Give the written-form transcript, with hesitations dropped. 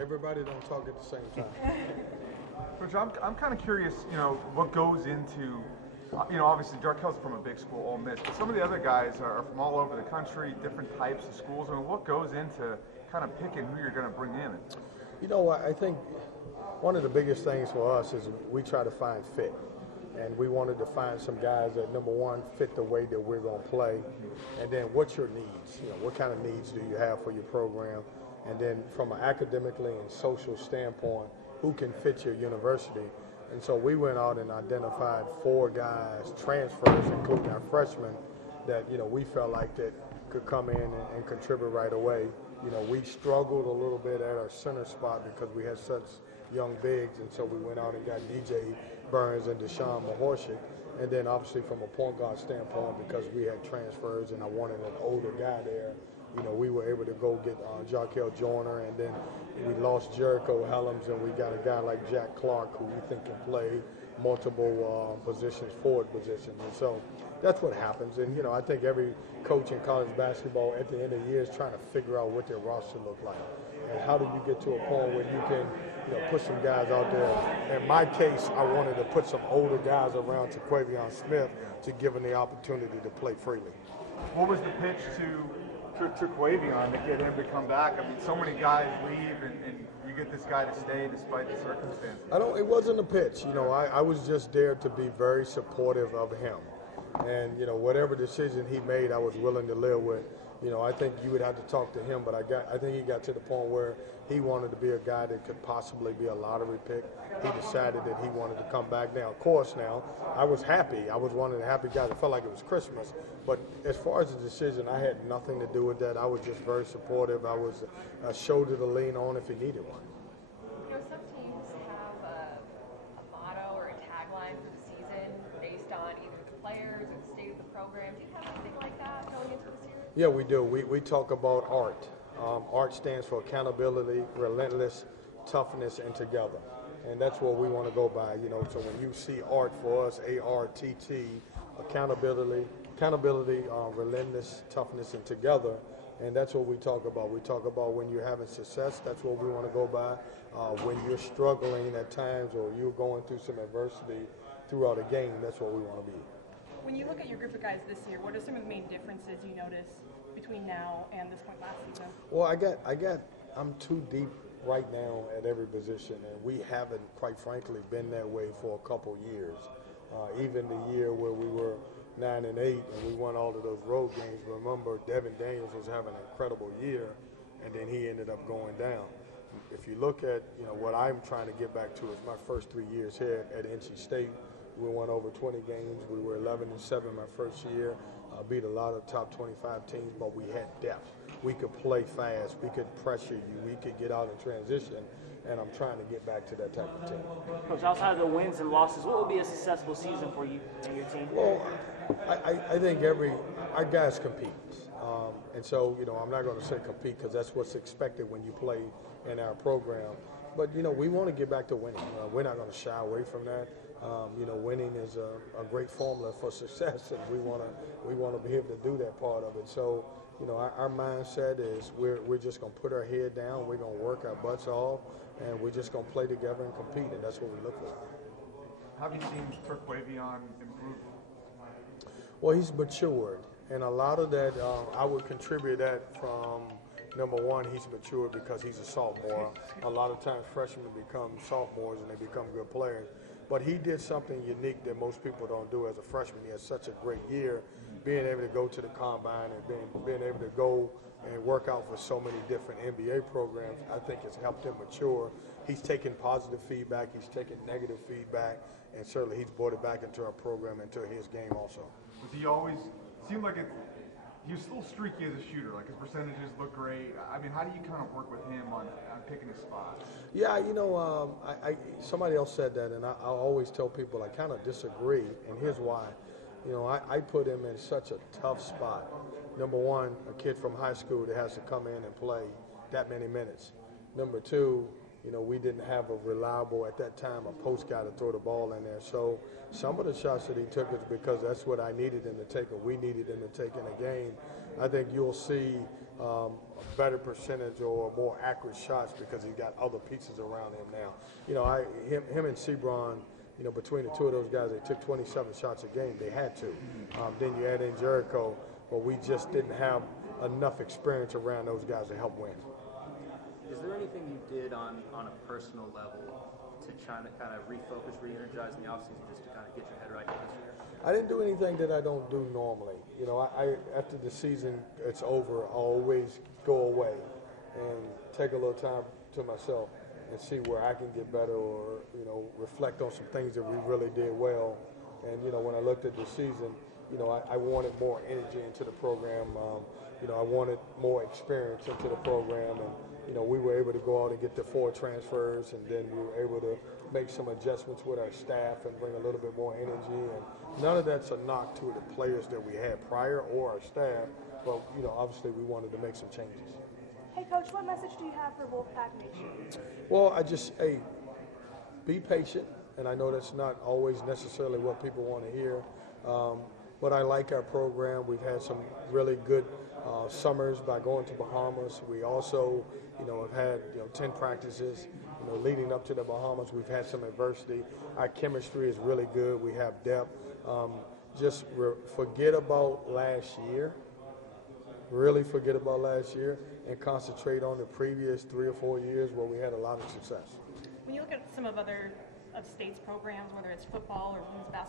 Everybody don't talk at the same time. Coach, I'm kind of curious, what goes into, obviously Jarkel's from a big school, Ole Miss, but some of the other guys are from all over the country, different types of schools. I mean, what goes into kind of picking who you're going to bring in? I think one of the biggest things for us is we try to find fit. And we wanted to find some guys that, number one, fit the way that we're going to play. And then what's your needs? What kind of needs do you have for your program? And then from an academically and social standpoint, who can fit your university? And so we went out and identified 4 guys, transfers, including our freshmen, that, we felt like that could come in and contribute right away. We struggled a little bit at our center spot because we had such young bigs, and so we went out and got DJ Burns and Deshaun Mahorshik. And then obviously from a point guard standpoint, because we had transfers and I wanted an older guy there, we were able to go get Jarkel Joyner, and then we lost Jericho Helms, and we got a guy like Jack Clark, who we think can play multiple positions, forward positions. And so that's what happens. And, I think every coach in college basketball at the end of the year is trying to figure out what their roster look like. And how do you get to a point where you can put some guys out there. In my case, I wanted to put some older guys around Taquavion Smith to give him the opportunity to play freely. What was the pitch to Taquavion to get him to come back? I mean, so many guys leave, and you get this guy to stay despite the circumstances. It wasn't a pitch. I was just there to be very supportive of him. And, whatever decision he made, I was willing to live with. I think you would have to talk to him, but I think he got to the point where he wanted to be a guy that could possibly be a lottery pick. He decided that he wanted to come back. Now, of course, I was happy. I was one of the happy guys. It felt like it was Christmas. But as far as the decision, I had nothing to do with that. I was just very supportive. I was a shoulder to lean on if he needed one. Some teams have a motto or a tagline for the season based on either the players or the state of the program. Do you have anything like that going into the season? Yeah, we do. We talk about ART. ART stands for accountability, relentless, toughness, and together. And that's what we want to go by. So when you see ART for us, ARTT, accountability, relentless, toughness, and together. And that's what we talk about. We talk about when you're having success, that's what we want to go by. When you're struggling at times or you're going through some adversity throughout a game, that's what we want to be. When you look at your group of guys this year, what are some of the main differences you notice between now and this point last season? Well, I'm too deep right now at every position, and we haven't, quite frankly, been that way for a couple years. Even the year where we were 9-8 and we won all of those road games. Remember, Devin Daniels was having an incredible year, and then he ended up going down. If you look at what I'm trying to get back to is my first 3 years here at NC State. We won over 20 games. We were 11-7 my first year. Beat a lot of top 25 teams, but we had depth. We could play fast. We could pressure you. We could get out in transition, and I'm trying to get back to that type of team. Coach, outside of the wins and losses, what would be a successful season for you and your team? Well, I think our guys compete. And so, I'm not going to say compete because that's what's expected when you play in our program. But, we want to get back to winning. We're not going to shy away from that. Winning is a great formula for success, and we want to be able to do that part of it. So, our mindset is we're just going to put our head down, we're going to work our butts off, and we're just going to play together and compete, and that's what we look for. How have you seen Taquavion improve? Well, he's matured, and a lot of that, I would contribute that from, number one, he's matured because he's a sophomore. A lot of times freshmen become sophomores and they become good players. But he did something unique that most people don't do as a freshman. He had such a great year, being able to go to the combine and being able to go and work out for so many different NBA programs. I think it's helped him mature. He's taken positive feedback, he's taken negative feedback, and certainly he's brought it back into our program, into his game also. Was he always, seemed like he was still streaky as a shooter, like his percentages look great. I mean, how do you kind of work with him on picking his spots? Yeah, somebody else said that, and I always tell people I kind of disagree, and here's why. I put him in such a tough spot. Number one, a kid from high school that has to come in and play that many minutes. Number two, we didn't have a reliable, at that time, a post guy to throw the ball in there. So some of the shots that he took is because that's what I needed him to take, or we needed him to take in a game. I think you'll see a better percentage or more accurate shots because he's got other pieces around him now. You know, him and Sebron, you know, between the two of those guys, they took 27 shots a game. They had to. Then you add in Jericho, but we just didn't have enough experience around those guys to help win. Is there anything you did on a personal level to try to kind of refocus, re-energize in the offseason just to kind of get your head right for this year? I didn't do anything that I don't do normally. You know, I after the season it's over, I always go away and take a little time to myself and see where I can get better or, you know, reflect on some things that we really did well. And, you know, when I looked at the season, you know, I wanted more energy into the program. You know, I wanted more experience into the program. And, you know, we were able to go out and get the 4 transfers, and then we were able to make some adjustments with our staff and bring a little bit more energy. And none of that's a knock to the players that we had prior or our staff, but, you know, obviously we wanted to make some changes. Hey, Coach, what message do you have for Wolfpack Nation? Well, hey, be patient, and I know that's not always necessarily what people want to hear, but I like our program. We've had some really good summers by going to Bahamas. We also, you know, have had, you know, 10 practices, you know, leading up to the Bahamas. We've had some adversity. Our chemistry is really good. We have depth. Just forget about last year. Really forget about last year and concentrate on the previous 3 or 4 years where we had a lot of success. When you look at some of state's programs, whether it's football or women's basketball,